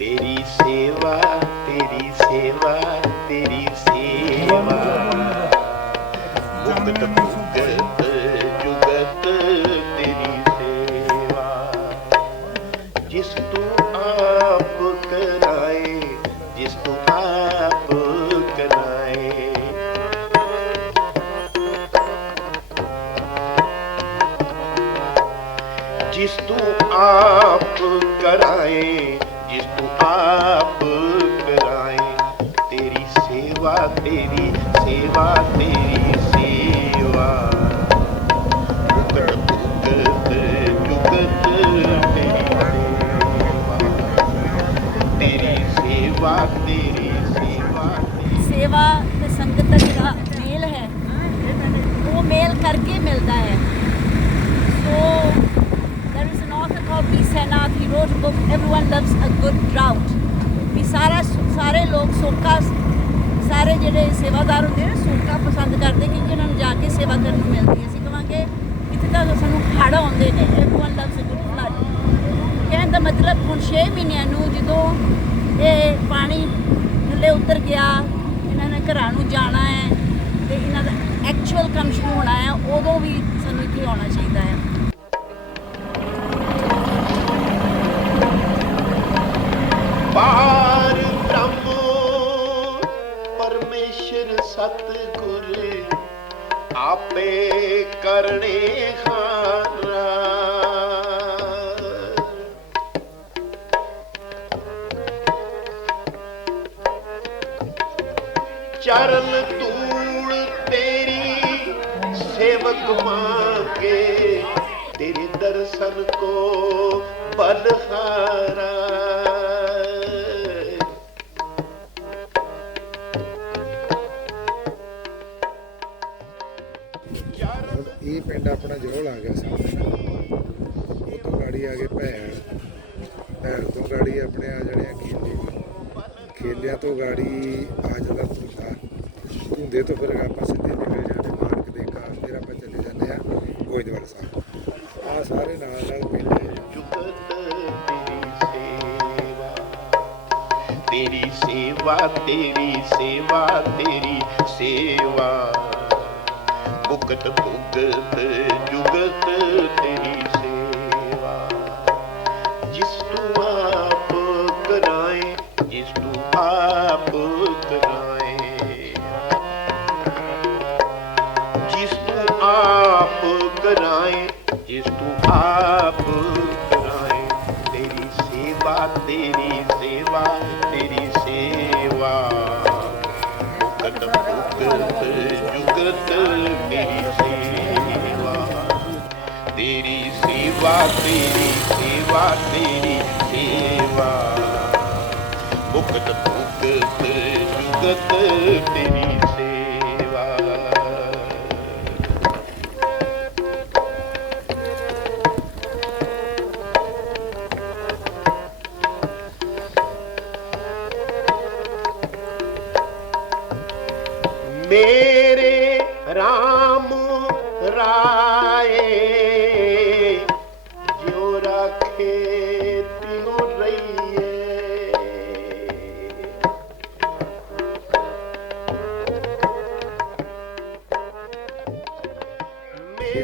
ਤੇਰੀ ਸੇਵਾ ਤੇਰੀ ਸੇਵਾ ਤੇਰੀ ਸੇਵਾ। ਮੁਕਤ ਮੁਕਤ ਜੁਗਤ ਤੇਰੀ ਸੇਵਾ। ਜਿਸ ਤੂੰ ਆਪ ਕਰਾਏ, ਜਿਸ ਤੂੰ ਆਪ ਕਰਾਏ। ਜਿਸ ਤੂੰ ਆਪ ਕਰਾਏ ਤੇਰੀ ਸੇਵਾ ਤੇਰੀ ਸੇਵਾ ਜੁਗਤ ਜੁਗਤ ਤੇਰੀ ਸੇਵਾ ਤੇਰੀ ਸੇਵਾ ਸੇਵਾ ਤੇ ਸੰਗਤ ਦਾ ਜਿਹੜਾ ਮੇਲ ਹੈ ਉਹ ਮੇਲ ਕਰਕੇ ਮਿਲਦਾ ਹੈ ਸੋ ਕਾਫੀ ਸੈਨਾਥ ਹੀ road book everyone loves a good drought ਵੀ ਸਾਰਾ ਸਾਰੇ ਲੋਕ ਸੋਕਾ ਸਾਰੇ ਜਿਹੜੇ ਸੇਵਾਦਾਰ ਹੁੰਦੇ ਨੇ ਸੋਕਾ ਪਸੰਦ ਕਰਦੇ ਕਿਉਂਕਿ ਉਹਨਾਂ ਨੂੰ ਜਾ ਕੇ ਸੇਵਾ ਕਰਨ ਨੂੰ ਮਿਲਦੀ ਹੈ ਅਸੀਂ ਕਹਾਂਗੇ ਇੱਥੇ ਤਾਂ ਸਾਨੂੰ ਹੜ੍ਹ ਆਉਂਦੇ ਨੇ Everyone loves a good flood. ਕਹਿਣ ਦਾ ਮਤਲਬ ਹੁਣ 6 ਮਹੀਨਿਆਂ ਨੂੰ ਜਦੋਂ ਇਹ ਪਾਣੀ ਥੱਲੇ ਉਤਰ ਗਿਆ, ਇਹਨਾਂ ਨੇ ਘਰਾਂ ਨੂੰ ਜਾਣਾ ਹੈ ਤੇ ਇਹਨਾਂ ਦਾ ਐਕਚੁਅਲ ਕੰਮ ਸ਼ੁਰੂ ਹੋਣਾ ਹੈ, ਉਦੋਂ ਵੀ ਸਾਨੂੰ ਇੱਥੇ ਆਉਣਾ ਚਾਹੀਦਾ ਹੈ ਪਾਰ ਸਤਿਗੁਰ ਆਪੇ ਕਰਨੇ ਹਾਰਾ। ਚਰਨ ਧੂੜ ਤੇਰੀ ਸੇਵਕ ਮੰਗੇ ਤੇਰੇ ਦਰਸ਼ਨ ਕੋ ਬਲਹਾਰਾ ਪਿੰਡ ਆਪਣਾ ਜੋਲ ਆ ਗਿਆ ਸਾਹਮਣੇ ਨਾ ਗਾੜੀ ਆ ਗਏ ਭੈਣ। ਭੈਣ ਤੋਂ ਗਾੜੀ ਆਪਣੇ ਆ ਜਾਣੇ ਖੇਲੇ। ਖੇਲਿਆਂ ਤੋਂ ਗਾੜੀ ਆ ਜਾਂਦਾ ਧੁੰਦਾ। ਧੁੰਦੇ ਤੋਂ ਫਿਰ ਆਪਾਂ ਸਿੱਧੇ ਨਿਕਲ ਜਾਂਦੇ ਮਾਰਕ ਦੇ ਘਰ ਫਿਰ ਆਪਾਂ ਚਲੇ ਜਾਂਦੇ ਆ ਗੋਇੰਦਵਾਲ ਸਾਹਿਬ। ਆ ਸਾਰੇ ਨਾਲ ਨਾਲ ਪਿੰਡ ਤੇਰੀ ਸੇਵਾ ਤੇਰੀ ਸੇਵਾ ਤੇਰੀ ਸੇਵਾ। ਮੁਕਤ ਭੁਗਤ ਜੁਗਤ ਤੇਰੀ ਸੇਵਾ। ਜਿਸ ਤੂੰ ਆਪ ਕਰਾਏ, ਜਿਸ ਤੂੰ ਆਪ ਕਰਾਏ। ਜਿਸ ਤੂੰ ਆਪ ਕਰਾਏ, ਜਿਸ ਤੂੰ ਆਪ ਸੇਵਾ ਤੇਰੀ ਸੇਵਾ ਤੇਰੀ ਸੇਵਾ। ਮੁਕਤ ਮੁਕਤ ਜੁਗਤ ਤੇਰੀ ਸੇਵਾ। ਮੇਰੇ RAM ਰਾਮ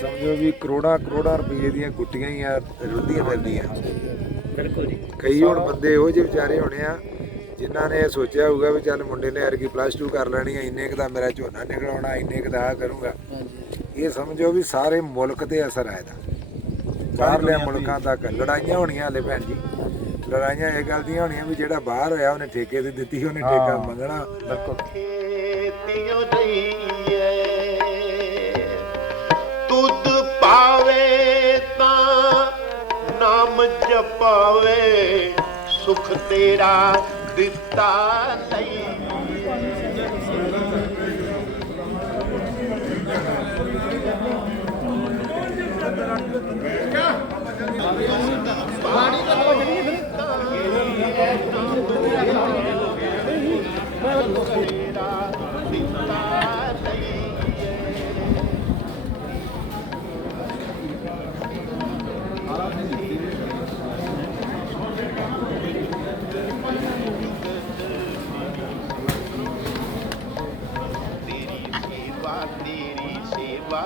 ਸਮਝੋ ਵੀ ਕਰੋੜਾਂ ਕਰੋੜਾਂ ਰੁਪਏ ਦੀਆਂ ਗੁੱਟੀਆਂ ਹੀ ਆ ਰੁੱਦੀਆਂ ਫਿਰਦੀਆਂ। ਬਿਲਕੁਲ ਜੀ। ਕਈ ਹੁਣ ਬੰਦੇ ਇਹੋ ਜਿਹੇ ਵਿਚਾਰੇ ਹੋਣੇ ਆ ਜਿਨ੍ਹਾਂ ਨੇ ਸੋਚਿਆ ਹੋਊਗਾ ਵੀ ਚੱਲ ਮੁੰਡੇ ਨੇ ਅਰਗੀ ਪਲੱਸ 2 ਕਰ ਲੈਣੀ ਹੈ ਇੰਨੇ ਕੁ ਦਾ ਮੇਰਾ ਝੋਨਾ ਨਿਕਲਾਉਣਾ ਇੰਨੇ ਕੁ ਦਾ ਕਰੂੰਗਾ। ਇਹ ਸਮਝੋ ਵੀ ਸਾਰੇ ਮੁਲਕ ਤੇ ਅਸਰ ਆ ਇਹਦਾ। ਬਾਹਰਲੇ ਮੁਲਕਾਂ ਤੱਕ ਲੜਾਈਆਂ ਹੋਣੀਆਂ ਹਲੇ ਭੈਣ ਜੀ। ਲੜਾਈਆਂ ਇਹ ਗੱਲ ਦੀਆਂ ਹੋਣੀਆਂ ਵੀ ਜਿਹੜਾ ਬਾਹਰ ਹੋਇਆ ਉਹਨੇ ਠੇਕੇ ਤੇ ਦਿੱਤੀ ਉਹਨੇ ਠੇਕਾ ਮੰਗਣਾ। ਬਿਲਕੁਲ। ਪਾਵੇ ਤਾਂ ਨਾਮ ਜਪਾਵੇ ਸੁਖ ਤੇਰਾ ਦਿੱਤਾ ਨਹੀਂ। ਬਾਣੀ ਦਾ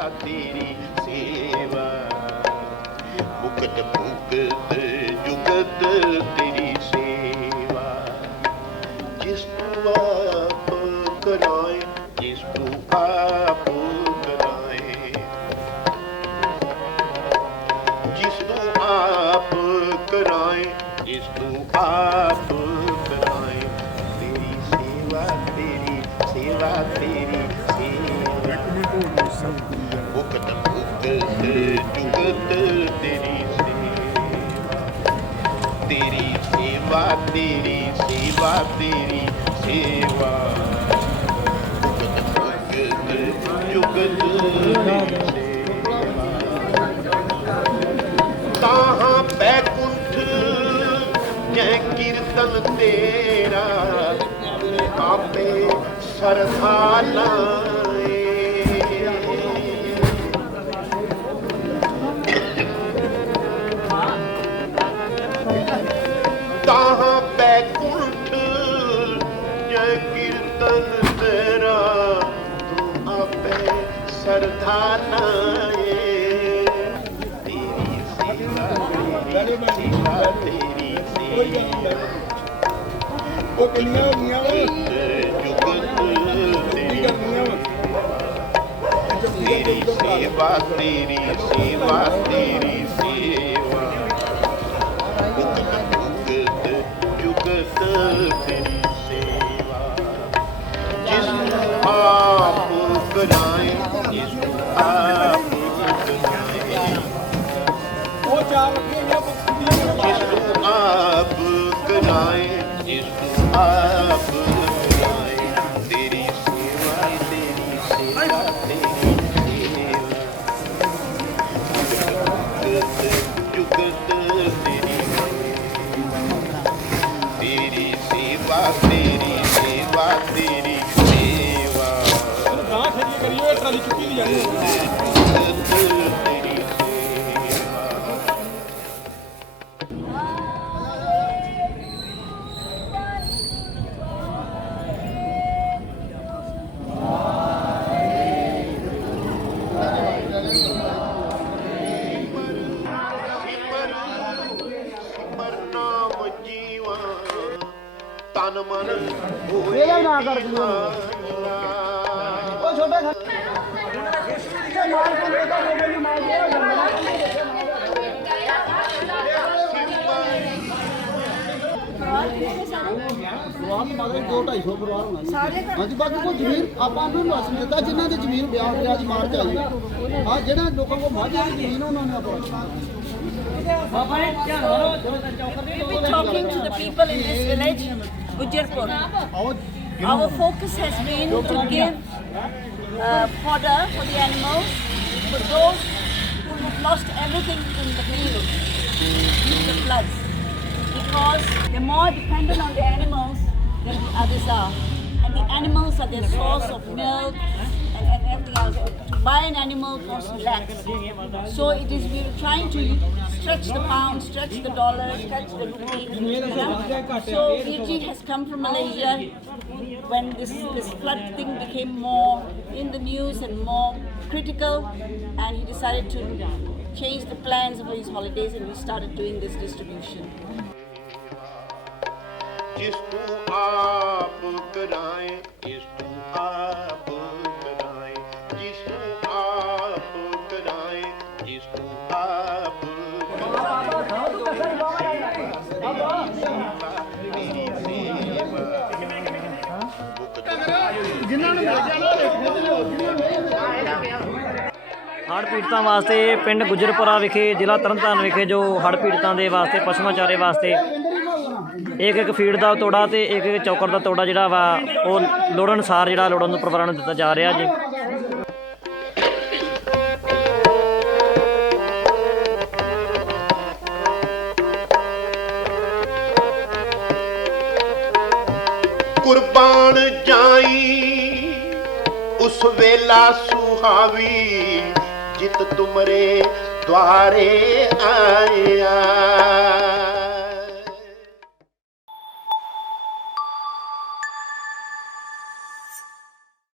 ਤੇਰੀ ਸੇਵਾ। ਮੁਕਤ ਮੁਕਤ ਜੁਗਤ ਤੇਰੀ ਸੇਵਾ ਤੇਰੀ ਸੇਵਾ ਤੇਰੀ ਸੇਵਾ ਤੇਰੀ ਸੇਵਾ। ਮੁਕਤ ਮੁਕਤ ਤਾਹਾਂ ਬੈਕੁੰਠ ਜੈ ਕੀਰਤਨ ਤੇਰਾ। ਆਪੇ ਸਰਥਾ ਕੀਰਤਨ ਤੇਰਾ ਤੂੰ ਆਪੇ ਸਰਥਾ ਲਾਏ ਤੇਰੀ ਸੇਵਾ ਤੇਰੀ ਸੇਵਾ ਤੇਰੀ ਉਹ ਕਿੰਨੀਆਂ ਹੋ ਵਾ ਜੁਗਤ ਤੇਰੀ ਤੇਰੀ ਸੇਵਾ ਤੇਰੀ ਸੇਵਾ ਤੇਰੀ ਸੇਵਾ ਉਹ ਚਾਰ ਰੱਖੀਆਂ ਪੱਕੀਆਂ ਜਿਸ ਆਪ ਕਰਾਏ ਜਿਸ ਆਪ ਕਰਾਏ ਤੇਰੀ ਸੇਵਾ ਤੇਰੀ ਸੇਵਾ ਤੇਰੀ ਜੁਗਤ ਤੇਰੀ ਤੇਰੀ ਸੇਵਾ ਇਹ ਪਰਿਵਾਰ ਨੂੰ ਮਗਰ 2 250 ਪਰਿਵਾਰ ਹੋਣਾ ਜੀ ਹਾਂਜੀ ਬਾਕੀ ਕੋਈ ਜ਼ਮੀਨ ਆਪਾਂ ਨੂੰ ਲਾਸ ਦਿੱਤਾ ਜਿਨ੍ਹਾਂ ਦੀ ਜ਼ਮੀਨ ਵਿਆਹ ਵਿਆਹ ਦੀ ਮਾਰ ਚਾਹੀਦੀ ਆ ਜਿਹੜਾ ਲੋਕਾਂ ਕੋਲ ਮਾਝੇ ਦੀ ਜ਼ਮੀਨ ਉਹਨਾਂ ਨੇ ਆਪਾਂ We've been talking to the people in this village, Gujjarpur. ਆਓ Our focus has been to give uh, fodder for the animals for those who have lost everything in the field due to the floods. Because they're more dependent on the animals others are. And the animals are the source of milk and, and everything else. To buy an animal costs lakhs. So it is, we're trying to stretch the pound, stretch the dollar, stretch the rupee. So Virji has come from Malaysia when this, this flood thing became more in the news and more critical and he decided to change the plans for his holidays and we started doing this distribution. ਜਿਸ ਤੂੰ ਆਪ ਕਰਾਏ, ਜਿਸ ਤੂੰ ਆਪ ਕਰਾਏ, ਜਿਸ ਤੂੰ ਆਪ ਕਰਾਏ, ਜਿਸ ਤੂੰ ਆਪ ਕਰਾਏ ਤੇਰੀ ਸੇਵਾ ਮੁਕਤ ਹੜ੍ਹ ਪੀੜਤਾਂ ਵਾਸਤੇ ਪਿੰਡ ਗੁਜਰਪੁਰਾ ਵਿਖੇ, ਜ਼ਿਲ੍ਹਾ ਤਰਨਤਾਰਨ ਵਿਖੇ ਜੋ ਹੜ੍ਹ ਪੀੜਤਾਂ ਦੇ ਵਾਸਤੇ, ਪਸ਼ੂਆਂ ਚਾਰੇ ਵਾਸਤੇ ਇੱਕ ਇੱਕ ਫੀਡ ਦਾ ਤੋੜਾ ਤੇ ਇੱਕ ਇੱਕ ਚੌਕਰ ਦਾ ਤੋੜਾ ਜਿਹੜਾ ਵਾ, ਉਹ ਲੋੜ ਅਨੁਸਾਰ ਜਿਹੜਾ ਲੋੜਾਂ ਨੂੰ ਪਰਿਵਾਰਾਂ ਨੂੰ ਦਿੱਤਾ ਜਾ ਰਿਹਾ ਜੀ। ਕੁਰਬਾਨ ਜਾਈ, ਉਸ ਵੇਲਾ ਸੁਹਾਵੀ, ਜਿਤ ਤੁਮਰੇ ਦੁਆਰੇ ਆਇਆ।